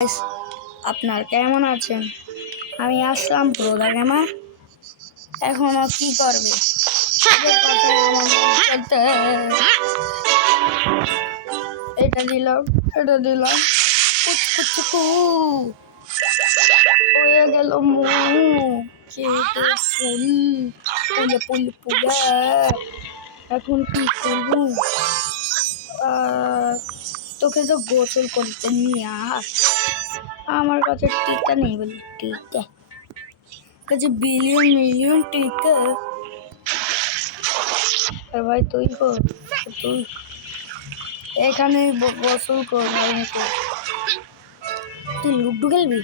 Guys, আপনার কেমন আছেন? আমি আসলাম প্রোদা গেমার। এখন কি করবে? এদের কথায় আমার মন চলতে। এটা দিলাম, এটা দিলাম, কুচকুচকু হয়ে গেল কেটে ফুল ফুলে ফুলে ফুলে। এখন কি করবো? তোকে তো গোসল করতে নিয়ে আমার কাছে টিকা নেই বলে টিকা কাছে বিলিয়ন মিলিয়ন টিকা। আর ভাই তুই এখানে গোসল কর ভাই। তুই লুডু খেলবি?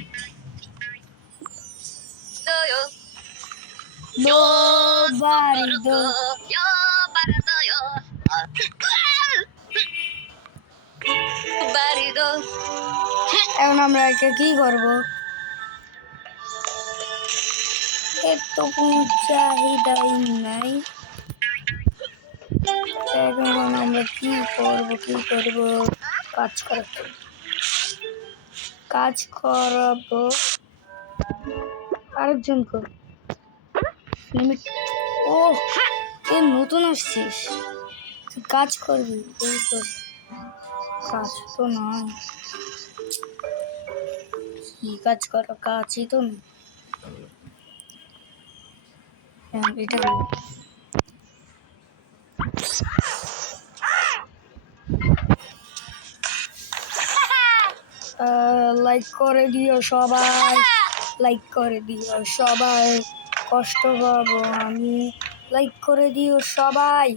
এখন আমরা একে কি করবো? এর তো কোনো চাহিদাই নাই। এখন আমরা কি করব? কাজ করাবো আরেকজন কর। ও এ নতুন আসছিস, কাজ করবি? কাজ তো নয়, কি কাজ করো? কাজই তো না। এটা লাইক করে দিও সবাই, লাইক করে দিও সবাই, কষ্ট পাবো আমি। লাইক করে দিও সবাই,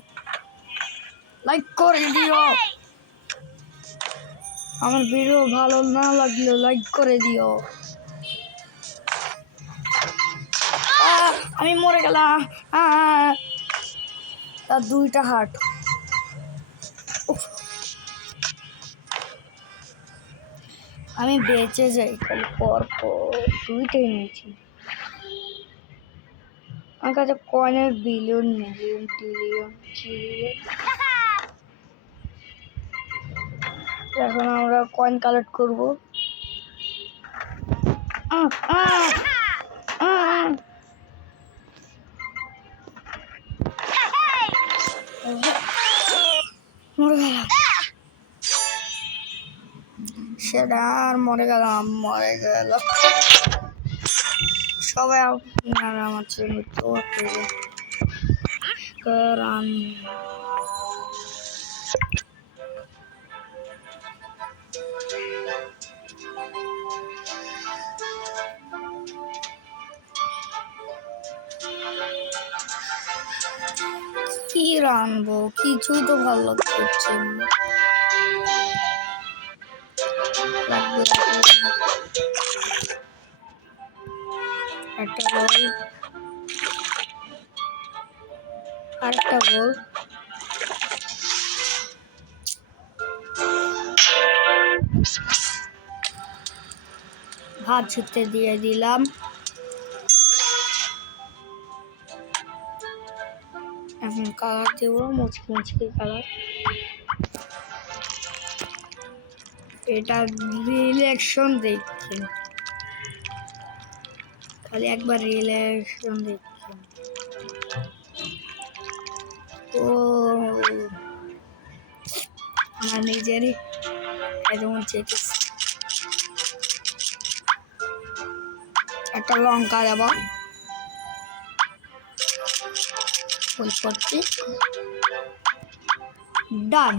লাইক করে দিও। আমার ভিডিও ভালো না লাগলে লাইক করে দিও। আমি মরে গেলাম। তার দুইটা হার্ট। আমি বেঁচে যাই পর দুইটাই নিয়েছি। আমার কাছে কয়েনের বিলিয়ন মিলিয়ন ট্রিলিয়ন ট্রিলিয়ন। এখন আমরা কয়েন কালেক্ট করবো। মরে গেলাম, সেটা আর মরে গেল সবাই। আপনারা আমার ছেলে তো করান। কি রানবো? কিছুই তো ভালো লাগছে না। একটা বল, আরেকটা বল। ভাত ছুটতে দিয়ে দিলাম। এখন কালার দেবো, মুচকি কালার। এটা রিলেকশন দেখছেন, খালি একবার রিলেকশন দেখছেন। ও আমার নিজেরই যেমন চেয়েছে। একটা লঙ্কা দেব, ফুল করছি। ডান।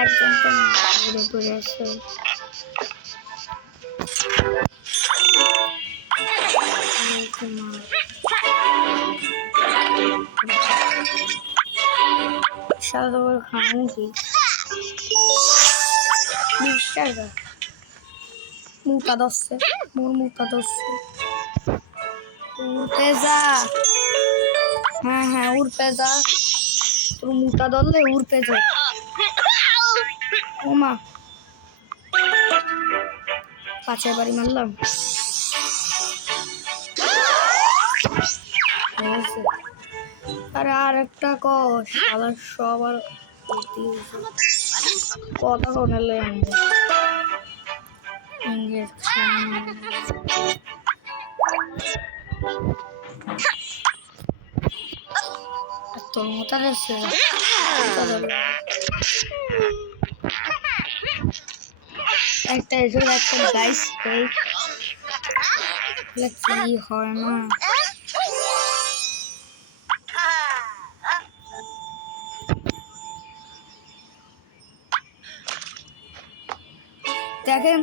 একজন তো ঘুরে ঘুরে আসে। সাদা খান কি বিশ্বাস মুটা দশে মোর মুটা দশে উড়তে যা। হ্যাঁ উড়তে যা, তোর মুটা ধরলে উড়তে যা। ওমা পাঁচের বাড়ি মারলাম। করছে। আরে আর একটা কষ আবার সবার কথা শোনালে ইঞ্জেকশন তোর মতো আছে একটা এসে একটা গাইস কি হয় না দেখেন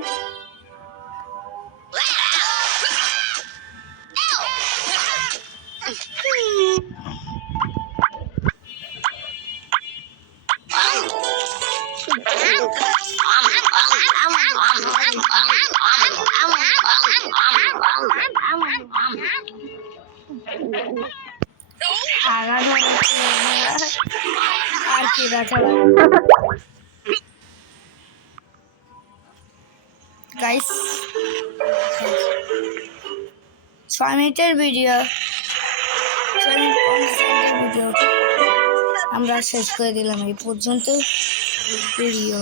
আর কি দেখা গাইস 6 মিনিটের ভিডিও আমরা শেষ করে দিলাম এই পর্যন্ত ভিডিও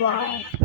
Bye.